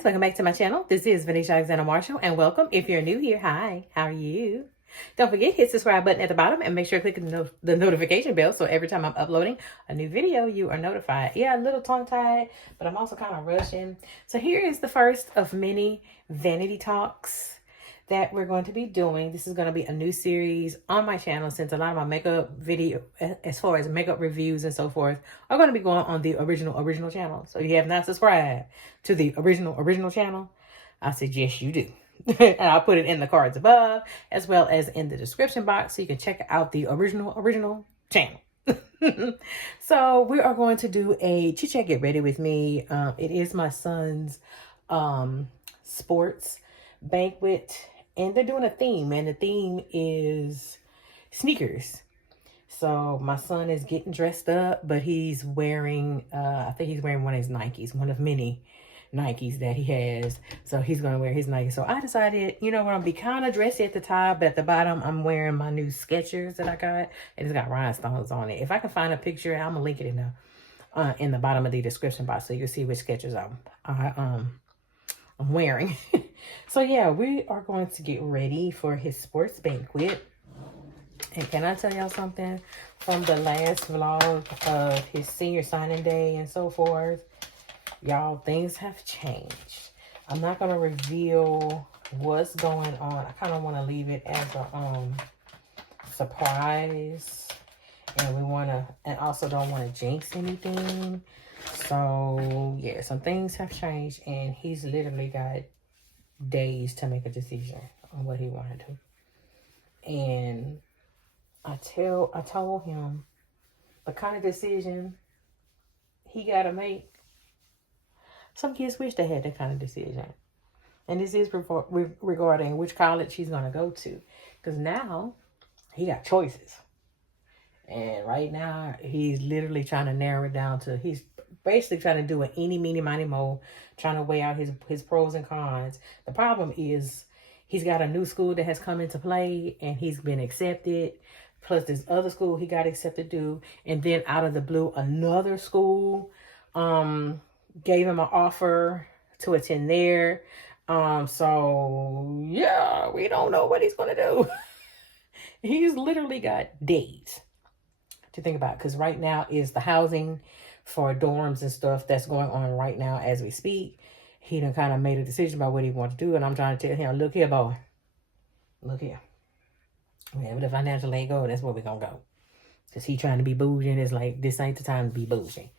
guys, welcome back to my channel. This is Vanity Alexander Marshall, and welcome. If you're new here, hi, how are you? Don't forget, hit the subscribe button at the bottom and make sure to click the notification bell so every time I'm uploading a new video, you are notified. Yeah, a little tongue-tied, but I'm also kind of rushing. So here is the first of many vanity talks that we're going to be doing. This is going to be a new series on my channel, since a lot of my makeup video, as far as makeup reviews and so forth, are going to be going on the original channel. So if you have not subscribed to the original channel, I suggest you do. And I'll put it in the cards above, as well as in the description box, so you can check out the original channel. So we are going to do a chit chat get ready with me. It is my son's sports banquet, and they're doing a theme, and the theme is sneakers. So my son is getting dressed up, but he's wearing, I think he's wearing one of his Nikes, one of many Nikes that he has. So he's going to wear his Nikes. So I decided, you know what, I'll be kind of dressy at the top, but at the bottom, I'm wearing my new Skechers that I got. And it's got rhinestones on it. If I can find a picture, I'm going to link it in the bottom of the description box, so you'll see which Skechers I'm wearing. So yeah, we are going to get ready for his sports banquet. And can I tell y'all something? From the last vlog of his senior signing day and so forth, y'all, things have changed. I'm not going to reveal what's going on. I kind of want to leave it as a surprise. And also don't want to jinx anything. So yeah, some things have changed, and he's literally got days to make a decision on what he wanted to do. And I told him the kind of decision he got to make. Some kids wish they had that kind of decision. And this is regarding which college he's going to go to. Because now he got choices. And right now he's literally trying to narrow it down to, he's basically trying to do an eeny, meeny, miny, mo, trying to weigh out his pros and cons. The problem is he's got a new school that has come into play, and he's been accepted. Plus this other school he got accepted to. And then out of the blue, another school gave him an offer to attend there. So yeah, we don't know what he's going to do. He's literally got days to think about, because right now is the housing for dorms and stuff that's going on right now as we speak. He done kind of made a decision about what he wants to do, and I'm trying to tell him, look here, boy. Look here. Wherever the financial ain't go, that's where we're going to go. Because he trying to be bougie, and it's like, this ain't the time to be bougie.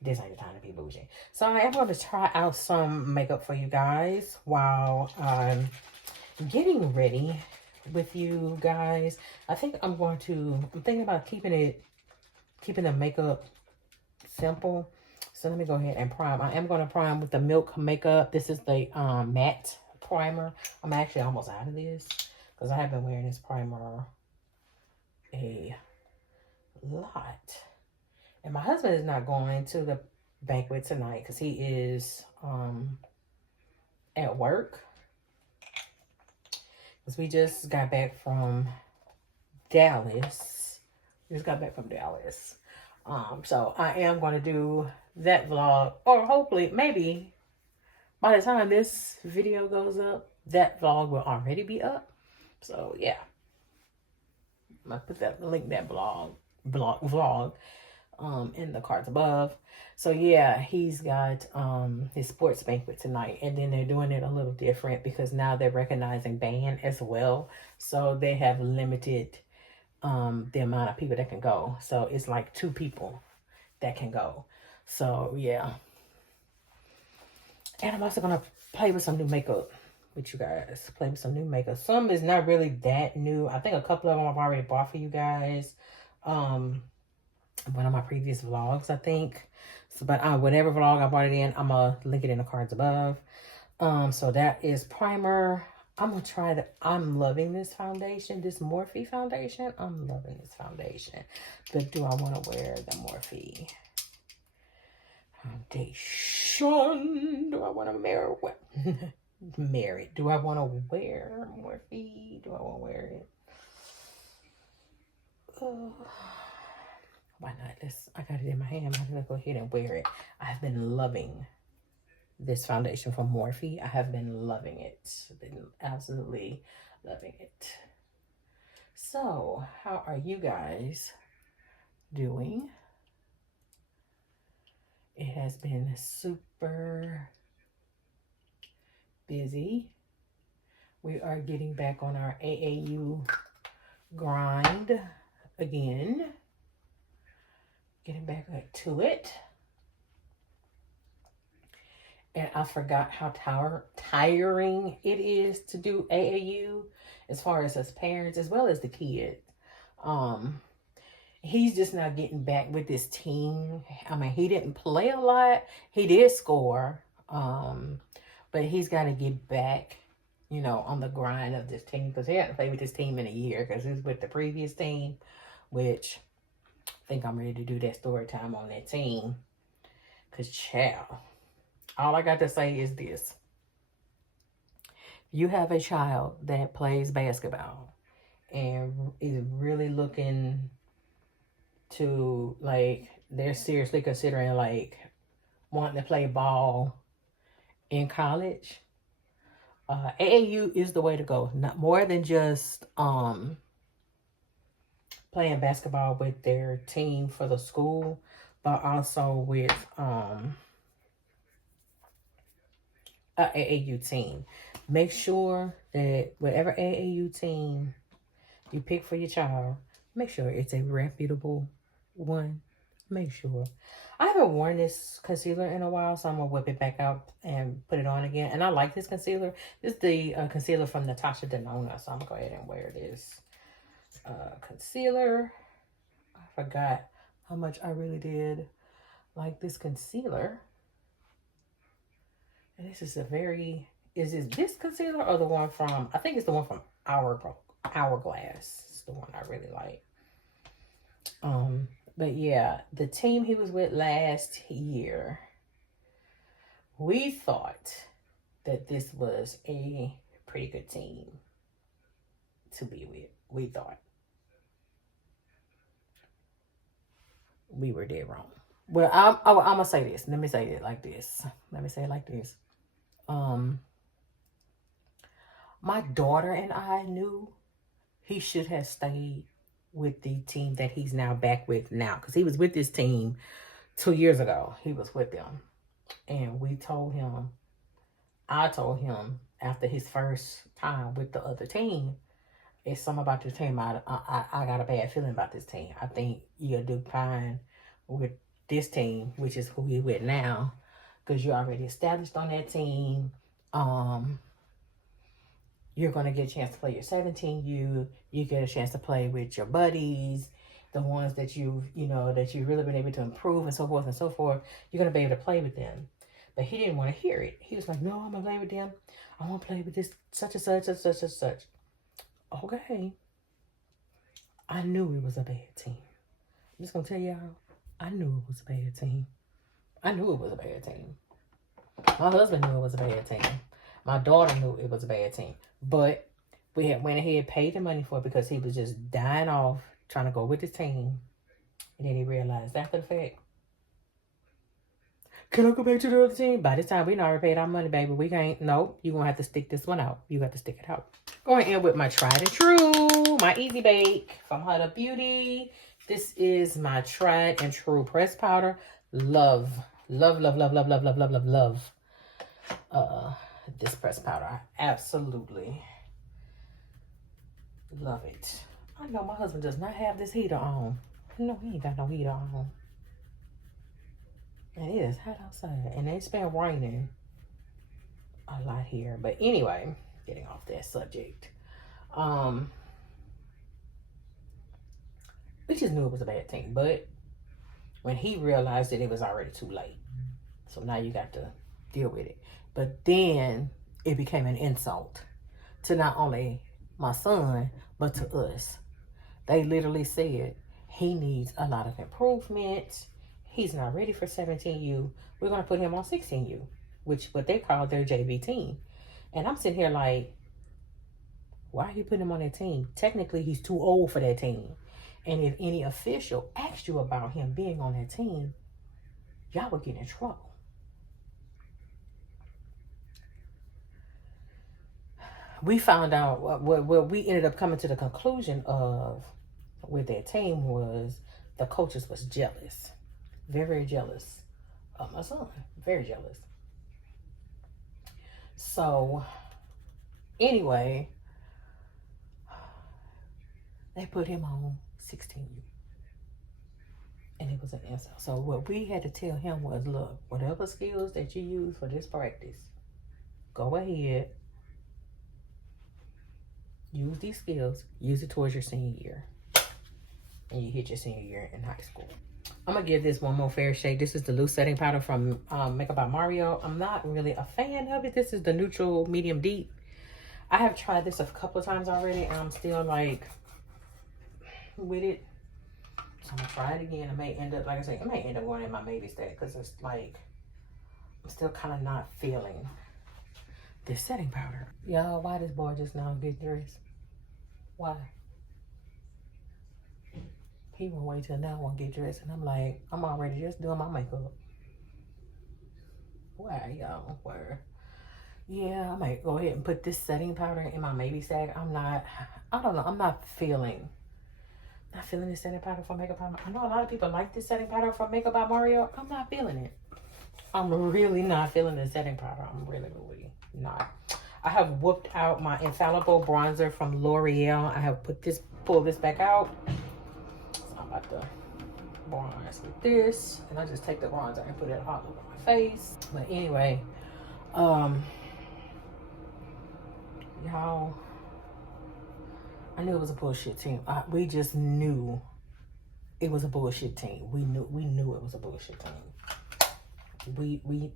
This ain't the time to be bougie. So I am going to try out some makeup for you guys while I'm getting ready with you guys. I think I'm thinking about keeping the makeup simple. So let me go ahead and prime. I am going to prime with the Milk makeup. This is the matte primer. I'm actually almost out of this because I have been wearing this primer a lot. And my husband is not going to the banquet tonight because he is at work. Because we just got back from Dallas. So I am going to do that vlog, or hopefully, maybe by the time this video goes up, that vlog will already be up. So yeah, I'm going to put that link, that vlog in the cards above. So yeah, he's got his sports banquet tonight, and then they're doing it a little different because now they're recognizing band as well. So they have limited the amount of people that can go. So it's like 2 people that can go. So yeah. And I'm also gonna play with some new makeup with you guys. Play with some new makeup. Some is not really that new. I think a couple of them I've already bought for you guys. One of my previous vlogs, I think. So, but whatever vlog I bought it in, I'm gonna link it in the cards above. So that is primer. I'm gonna try that. I'm loving this foundation, this Morphe foundation. I'm loving this foundation. But do I want to wear the Morphe foundation? Do I want to marry it? Do I want to wear Morphe? Do I want to wear it? Why not? I got it in my hand. I'm gonna go ahead and wear it. I've been loving this foundation from Morphe. I have been loving it. Been absolutely loving it. So, how are you guys doing? It has been super busy. We are getting back on our AAU grind again. Getting back to it. And I forgot how tiring it is to do AAU as far as parents as well as the kids. He's just not getting back with this team. I mean, he didn't play a lot. He did score. But he's got to get back, on the grind of this team, because he hadn't played with this team in a year, because he was with the previous team, which I think I'm ready to do that story time on that team. Because, child, all I got to say is this. You have a child that plays basketball and is really looking to, like, they're seriously considering, like, wanting to play ball in college. AAU is the way to go. Not more than just playing basketball with their team for the school, but also with a AAU team. Make sure that whatever AAU team you pick for your child, make sure it's a reputable one. Make sure. I haven't worn this concealer in a while, so I'm going to whip it back out and put it on again. And I like this concealer. This is the concealer from Natasha Denona, so I'm going to go ahead and wear this concealer. I forgot how much I really did like this concealer. And this is is this concealer or the one from, I think it's the one from Hourglass. It's the one I really like. But yeah, the team he was with last year, we thought that this was a pretty good team to be with. We thought. We were dead wrong. Well, I'm going to say this. Let me say it like this. My daughter and I knew he should have stayed with the team that he's now back with now, because he was with this team 2 years ago. He was with them, and I told him after his first time with the other team, it's something about this team. I got a bad feeling about this team. I think you'll do fine with this team, which is who you're with now, because you're already established on that team. You're going to get a chance to play your 17U. You get a chance to play with your buddies, the ones that you've really been able to improve and so forth and so forth. You're going to be able to play with them. But he didn't want to hear it. He was like, no, I'm going to play with them. I want to play with this such and such and such and such. Okay. I knew it was a bad team. I'm just going to tell y'all, I knew it was a bad team. My husband knew it was a bad team. My daughter knew it was a bad team. But we had went ahead, paid the money for it, because he was just dying off trying to go with his team. And then he realized after the fact, can I go back to the other team? By this time, we already paid our money, baby. We can't. Nope. You're going to have to stick this one out. You got to stick it out. Going in with my tried and true, my Easy Bake from Huda Beauty. This is my tried and true pressed powder. Love this pressed powder. I absolutely love it. I know my husband does not have this heater on. No, he ain't got no heater on. It is hot outside, and it's been raining a lot here. But anyway, getting off that subject. We just knew it was a bad thing, but when he realized it, it was already too late. So now you got to deal with it. But then it became an insult to not only my son, but to us. They literally said he needs a lot of improvement. He's not ready for 17U. We're going to put him on 16U, which what they call their JV team. And I'm sitting here like, why are you putting him on that team? Technically, he's too old for that team. And if any official asked you about him being on that team, y'all would get in trouble. we found out what we ended up coming to the conclusion of with their team was the coaches was jealous, very, very jealous of my son, very jealous. So anyway, they put him on 16U. And it was an insult. So what we had to tell him was, look, whatever skills that you use for this practice, go ahead, use these skills, use it towards your senior year. And you hit your senior year in high school. I'm going to give this one more fair shake. This is the loose setting powder from Makeup by Mario. I'm not really a fan of it. This is the neutral medium deep. I have tried this a couple of times already, and I'm still like with it. So I'm going to try it again. I may end up, like I said, I may end up going in my maybe stack because it's like, I'm still kind of not feeling this setting powder. Y'all, why this boy just now get dressed? Why? He won't wait till now and get dressed. And I'm like, I'm already just doing my makeup. Why, y'all? Where? Yeah, I might go ahead and put this setting powder in my maybe stack. I don't know. I'm not feeling this setting powder from Makeup by Mario. I know a lot of people like this setting powder from Makeup by Mario. I'm not feeling it. I'm really not feeling the setting powder. I'm really not. I have whooped out my Infallible bronzer from L'Oreal. I have pulled this back out. So I'm about to bronze with this. And I just take the bronzer and put it all over my face. But anyway, y'all, I knew it was a bullshit team. We just knew it was a bullshit team. We knew it was a bullshit team. We knew.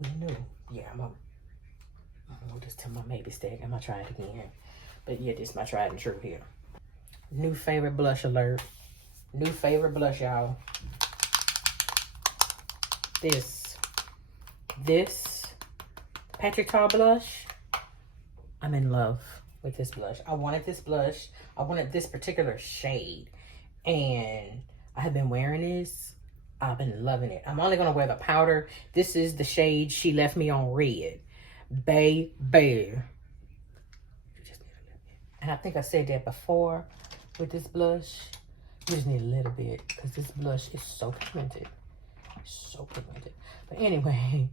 Yeah, I'm gonna move this to my maybe stack. I'm gonna try it again. But yeah, this is my tried and true here. New favorite blush alert. New favorite blush, y'all. This Patrick Tar blush. I'm in love with this blush. I wanted this blush. I wanted this particular shade. And I have been wearing this. I've been loving it. I'm only going to wear the powder. This is the shade She Left Me on Red. Baby. And I think I said that before with this blush. You just need a little bit because this blush is so pigmented. So pigmented. But anyway,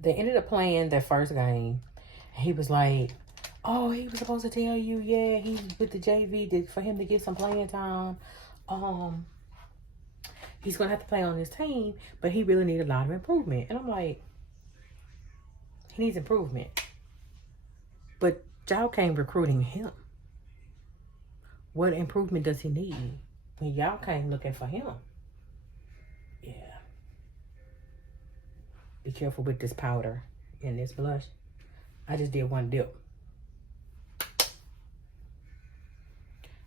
they ended up playing their first game. He was like, oh, he was supposed to tell you, yeah, he's with the JV for him to get some playing time. He's going to have to play on this team, but he really needs a lot of improvement. And I'm like, he needs improvement. But y'all came recruiting him. What improvement does he need when y'all came looking for him? Yeah. Be careful with this powder and this blush. I just did one dip.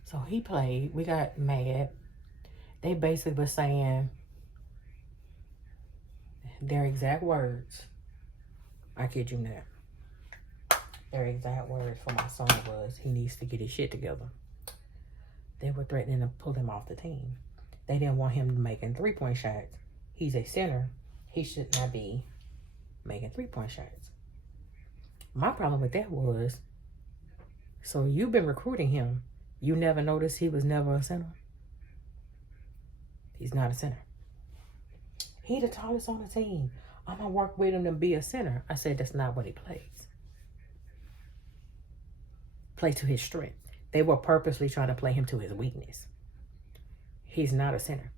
So he played. We got mad. They basically were saying their exact words. I kid you not. Their exact words for my son was, he needs to get his shit together. They were threatening to pull him off the team. They didn't want him making three-point shots. He's a center. He should not be making three-point shots. My problem with that was, so you've been recruiting him. You never noticed he was never a center? He's not a center. He the tallest on the team. I'm going to work with him to be a center. I said, that's not what he plays. Play to his strength. They were purposely trying to play him to his weakness. He's not a center.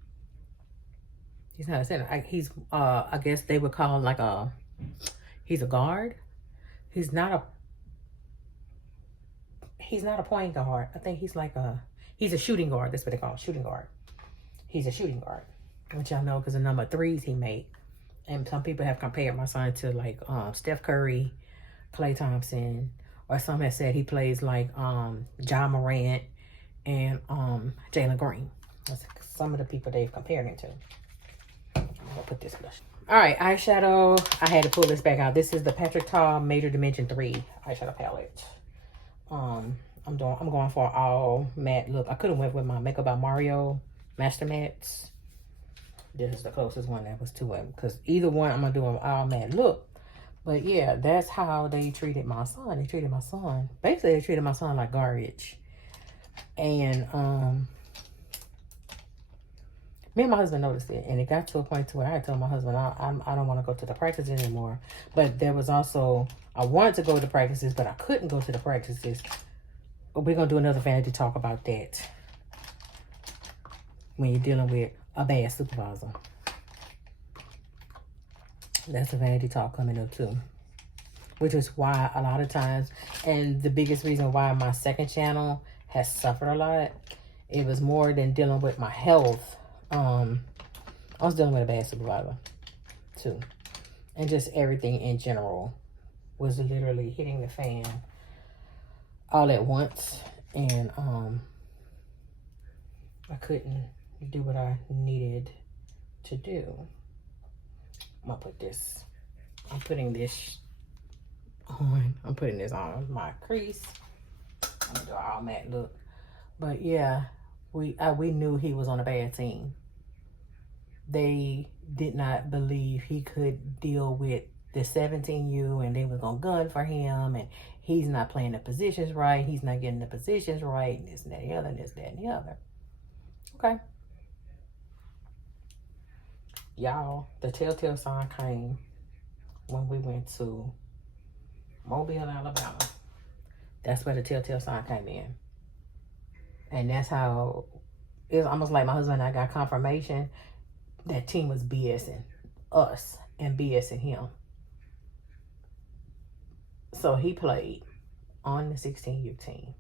He's not a center. I guess they would call him he's a guard. He's not a point guard. I think he's a shooting guard. That's what they call a shooting guard. He's a shooting guard, which y'all know because the number threes he made. And some people have compared my son to Steph Curry, Klay Thompson, or some have said he plays like Ja Morant and Jalen Green. That's some of the people they've compared him to. I'm gonna put this blush. All right, eyeshadow. I had to pull this back out. This is the Patrick Tar Major Dimension 3 eyeshadow palette. I'm going for an all matte look. I could have went with my Makeup by Mario Master Mattes. This is the closest one that was to it. Because either one, I'm going to do an all matte look. But yeah, that's how they treated my son. They treated my son. Basically, they treated my son like garbage. And me and my husband noticed it. And it got to a point to where I had told my husband, I don't want to go to the practice anymore. But there was also, I wanted to go to the practices, but I couldn't go to the practices. We're going to do another vanity talk about that when you're dealing with a bad supervisor. That's a vanity talk coming up too. Which is why a lot of times, and the biggest reason why my second channel has suffered a lot, it was more than dealing with my health. I was dealing with a bad supervisor too. And just everything in general was literally hitting the fan all at once. And I couldn't do what I needed to do. I'm gonna put this, I'm putting this on my crease. I'm gonna do an all matte look. But yeah, we knew he was on a bad team. They did not believe he could deal with the 17U, and they was gonna gun for him, and he's not playing the positions right, he's not getting the positions right, and this and that and the other, and this, that, and the other. Okay. Y'all, the telltale sign came when we went to Mobile, Alabama. That's where the telltale sign came in. And that's how, it was almost like my husband and I got confirmation that team was BSing us and BSing him. So he played on the 16U team.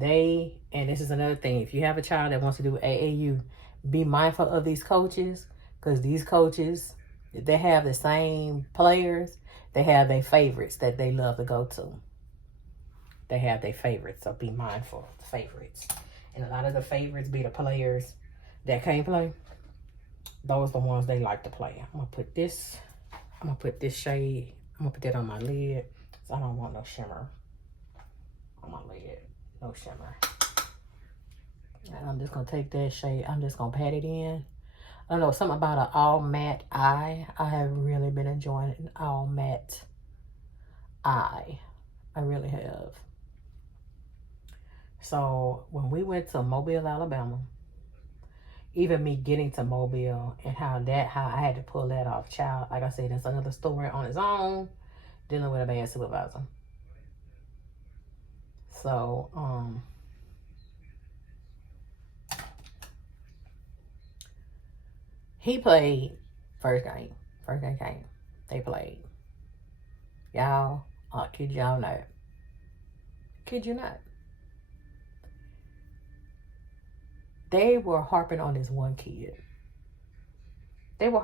And this is another thing, if you have a child that wants to do AAU, be mindful of these coaches, because these coaches, they have the same players, they have their favorites that they love to go to. They have their favorites, so be mindful of the favorites. And a lot of the favorites be the players that can't play. Those are the ones they like to play. I'm gonna put this shade, I'm gonna put that on my lid, so I don't want no shimmer on my lid, no shimmer. And I'm just gonna take that shade, I'm just gonna pat it in. I don't know, something about an all matte eye. I have really been enjoying an all matte eye. I really have. So when we went to Mobile, Alabama, even me getting to Mobile and how I had to pull that off, child, like I said, that's another story on its own, dealing with a bad supervisor. So, he played first game came. They played. Y'all, kid y'all not. Kid you not. They were harping on this one kid. And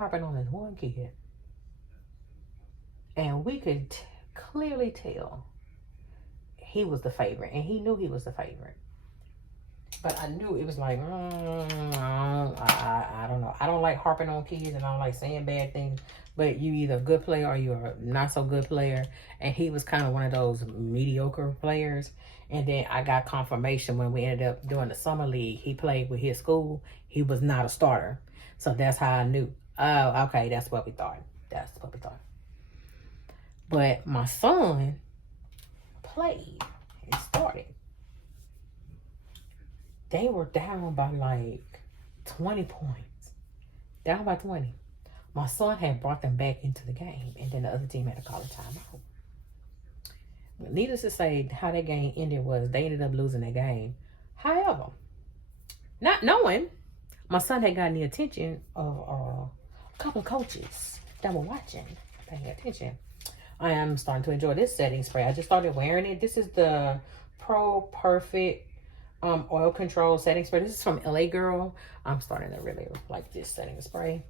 we could clearly tell he was the favorite. And he knew he was the favorite. But I knew it was like, I don't know. I don't like harping on kids, and I don't like saying bad things. But you either a good player or you're a not so good player. And he was kind of one of those mediocre players. And then I got confirmation when we ended up doing the summer league. He played with his school. He was not a starter. So that's how I knew. Oh, okay, that's what we thought. But my son played and started. They were down by like 20 points. Down by 20. My son had brought them back into the game, and then the other team had to call a timeout. Needless to say, how that game ended was they ended up losing that game. However, not knowing, my son had gotten the attention of a couple of coaches that were watching, paying attention. I am starting to enjoy this setting spray. I just started wearing it. This is the Pro Perfect oil control setting spray. This is from LA Girl. I'm starting to really like this setting spray.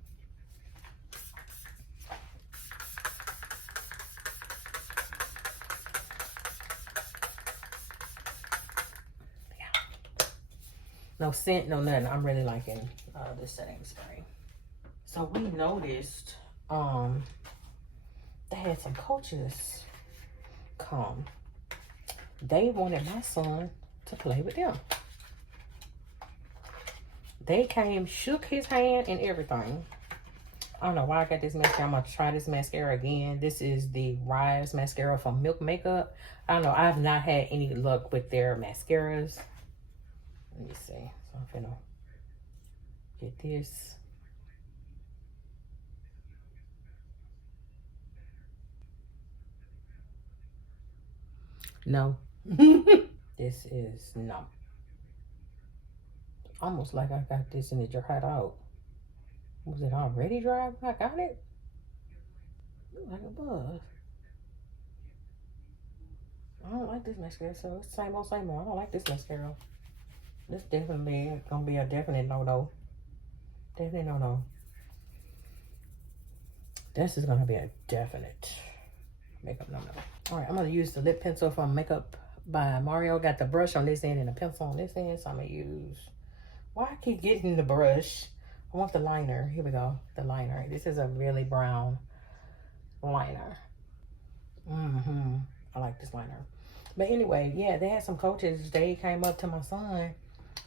Yeah. No scent, no nothing. I'm really liking this setting spray. So we noticed they had some coaches come. They wanted my son to play with them. They came, shook his hand and everything. I don't know why I got this mascara. I'm going to try this mascara again. This is the Rise mascara from Milk Makeup. I don't know. I have not had any luck with their mascaras. Let me see. So I'm going to get this. No. This is no. Almost like I got this and it dried out. Was it already dry when I got it? Looked like it was. I don't like this mascara, so it's same old, same old. I don't like this mascara. This definitely gonna be a definite no-no. Definitely no-no. This is gonna be a definite makeup no-no. All right, I'm gonna use the lip pencil from Makeup by Mario. Got the brush on this end and the pencil on this end, so I'm gonna use. Why I keep getting the brush? I want the liner. Here we go. The liner. This is a really brown liner. I like this liner. But anyway, yeah, they had some coaches. They came up to my son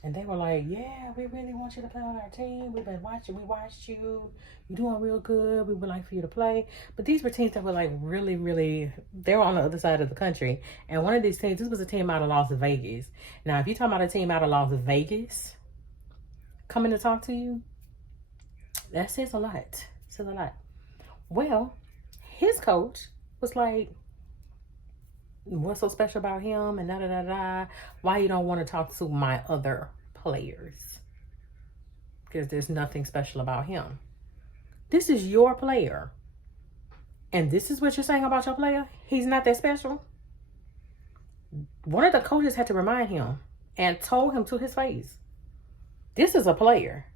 and they were like, yeah, we really want you to play on our team. We've been watching. We watched you. You're doing real good. We would like for you to play. But these were teams that were like really, really, they were on the other side of the country. And one of these teams, this was a team out of Las Vegas. Now, if you're talking about a team out of Las Vegas coming to talk to you, that says a lot. It says a lot. Well, his coach was like, what's so special about him and da-da-da-da. Why you don't want to talk to my other players? Because there's nothing special about him. This is your player. And this is what you're saying about your player? He's not that special? One of the coaches had to remind him and told him to his face, this is a player.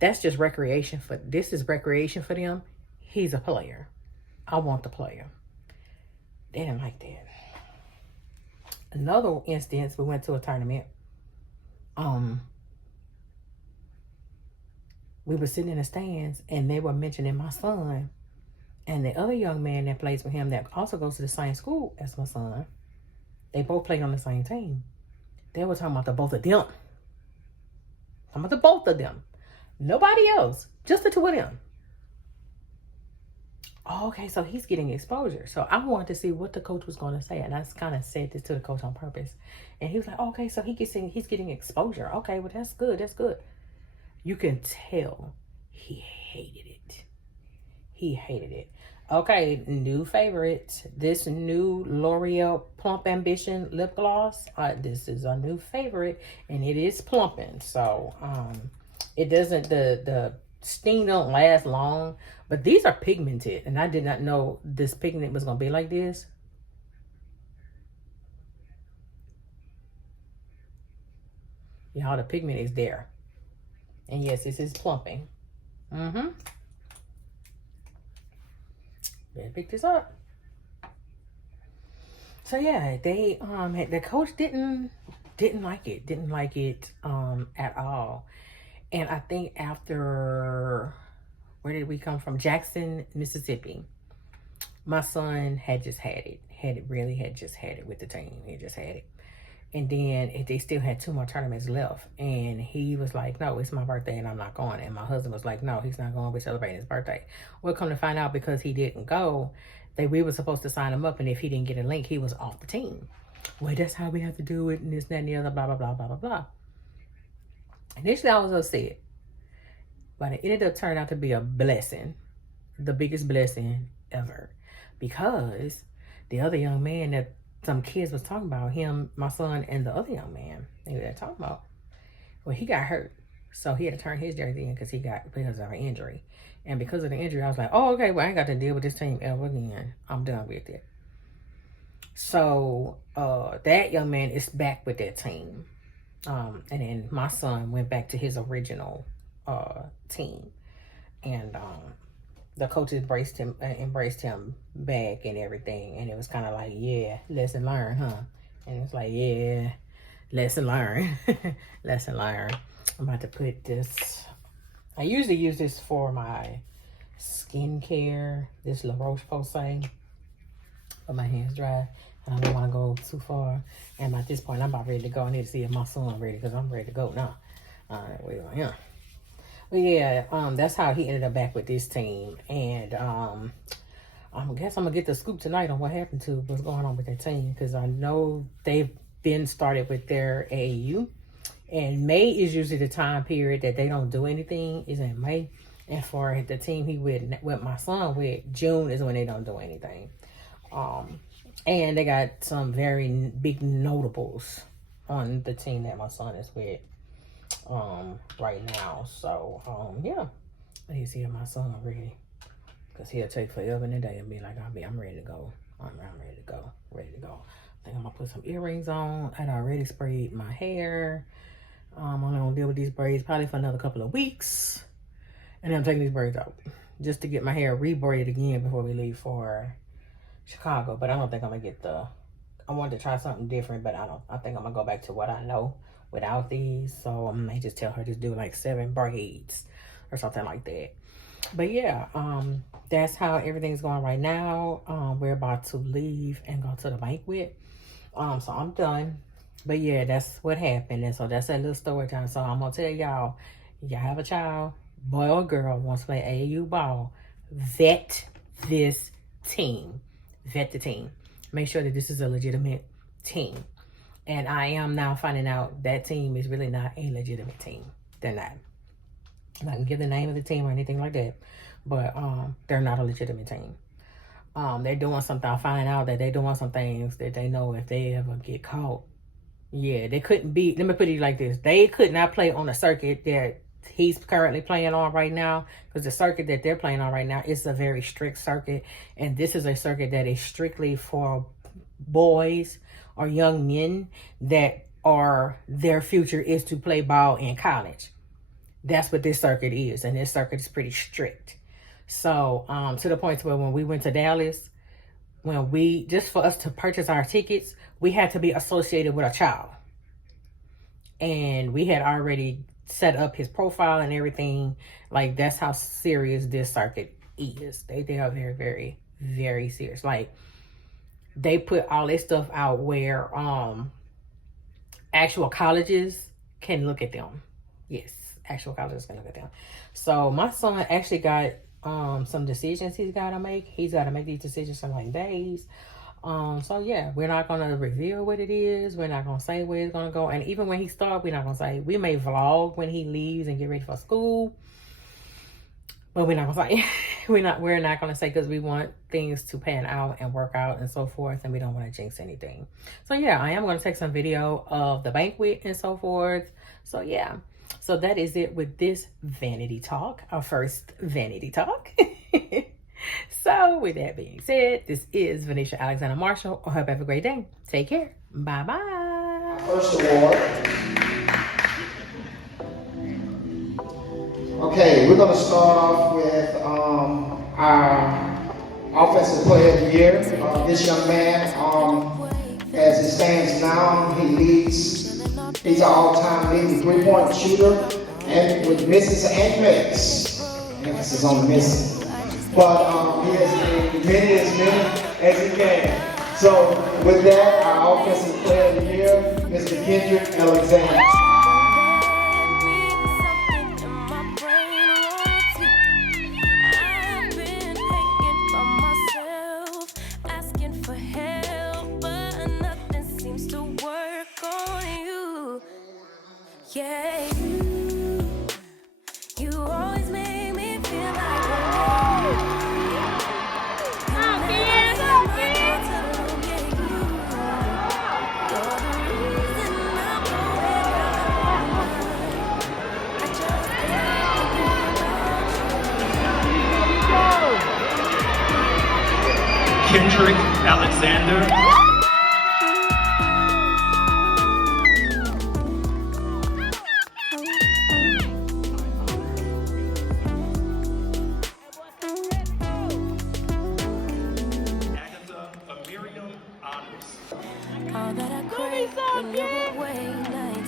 That's just recreation for, this is recreation for them. He's a player. I want the player. They didn't like that. Another instance, we went to a tournament. We were sitting in the stands and they were mentioning my son and the other young man that plays with him that also goes to the same school as my son. They both played on the same team. They were talking about the both of them. Talking about the both of them. Nobody else. Just the two of them. Oh, okay, so he's getting exposure. So I wanted to see what the coach was going to say. And I kind of said this to the coach on purpose. And he was like, okay, so he's getting exposure. Okay, well, that's good. That's good. You can tell he hated it. He hated it. Okay, new favorite. This new L'Oreal Plump Ambition lip gloss. This is a new favorite. And it is plumping. So it doesn't, the sting don't last long. But these are pigmented, and I did not know this pigment was going to be like this. Y'all, the pigment is there. And yes, this is plumping. Better pick this up. So yeah, they the coach didn't like it. Didn't like it at all. And I think after, where did we come from? Jackson, Mississippi. My son had just had it. Really had just had it with the team. He just had it. And then they still had 2 more tournaments left. And he was like, no, it's my birthday and I'm not going. And my husband was like, no, he's not going. We're celebrating his birthday. We'll come to find out, because he didn't go, we were supposed to sign him up. And if he didn't get a link, he was off the team. Well, that's how we have to do it. And this, that, and the other, blah, blah, blah, blah, blah, blah. Initially, I was upset. But it ended up turning out to be a blessing. The biggest blessing ever. Because the other young man that some kids was talking about, him, my son, and the other young man they were talking about, well, he got hurt. So he had to turn his jersey in because of an injury. And because of the injury, I was like, oh, okay, well, I ain't got to deal with this team ever again. I'm done with it. So that young man is back with that team. And then my son went back to his original team. And the coach embraced him back and everything. And it was kind of like, yeah, lesson learned, huh? And it's like, yeah, lesson learned. Lesson learned. I'm about to put this. I usually use this for my skincare. This La Roche-Posay. But my hands dry. I don't want to go too far. And at this point, I'm about ready to go. I need to see if my son ready, because I'm ready to go now. All right, wait on here. But yeah, that's how he ended up back with this team. And I guess I'm gonna get the scoop tonight on what happened to what's going on with that team, because I know they've been started with their AAU, and May is usually the time period that they don't do anything, is in May. And for the team he with my son with, June is when they don't do anything. And they got some very big notables on the team that my son is with right now. So yeah, I need to see if my son ready, because he'll take forever in the day and be like, I'm ready to go. I'm ready to go. Ready to go. I think I'm gonna put some earrings on. I'd already sprayed my hair. I'm only gonna deal with these braids probably for another couple of weeks. And then I'm taking these braids out just to get my hair re-braided again before we leave for Chicago. But I don't think I'm gonna get I wanted to try something different, but I think I'm gonna go back to what I know without these. So I may just tell her to do like 7 braids or something like that. But yeah, that's how everything's going right now. We're about to leave and go to the banquet. So I'm done. But yeah, that's what happened. And so that's that little story time. So I'm gonna tell y'all have a child, boy or girl, wants to play AAU ball, vet this team. Vet the team. Make sure that this is a legitimate team. And I am now finding out that team is really not a legitimate team. They're not. I'm not gonna give the name of the team or anything like that, but they're not a legitimate team. They're doing something. I'm finding out that they're doing some things that they know if they ever get caught, yeah, they couldn't be. Let me put it like this: they could not play on the circuit that he's currently playing on right now, because the circuit that they're playing on right now is a very strict circuit, and this is a circuit that is strictly for boys or young men that are their future is to play ball in college. That's what this circuit is, and this circuit is pretty strict. So to the point where when we went to Dallas, when we, just for us to purchase our tickets, we had to be associated with a child. And we had already set up his profile and everything. Like, that's how serious this circuit is. They are very, very, very serious. Like, they put all this stuff out where actual colleges can look at them. Yes, actual colleges can look at them. So my son actually got some decisions he's got to make. He's got to make these decisions in like days. So yeah, we're not going to reveal what it is. We're not going to say where it's going to go. And even when he starts, we're not going to say. We may vlog when he leaves and get ready for school. But we're not going to say. we're not going to say, because we want things to pan out and work out and so forth. And we don't want to jinx anything. So yeah, I am going to take some video of the banquet and so forth. So yeah. So that is it with this vanity talk. Our first vanity talk. So with that being said, this is Venetia Alexander Marshall. I hope you have a great day. Take care. Bye-bye. First award. Okay, we're going to start off with our Offensive Player of the Year. This young man, as it stands now, he leads. He's an all-time leading three-point shooter, and with misses and makes. Emphasis on the misses. But he has made as many as he can. So with that, our Offensive Player of the Year, Mr. Kendrick Alexander. Yeah, you always make me feel like Kendrick Alexander.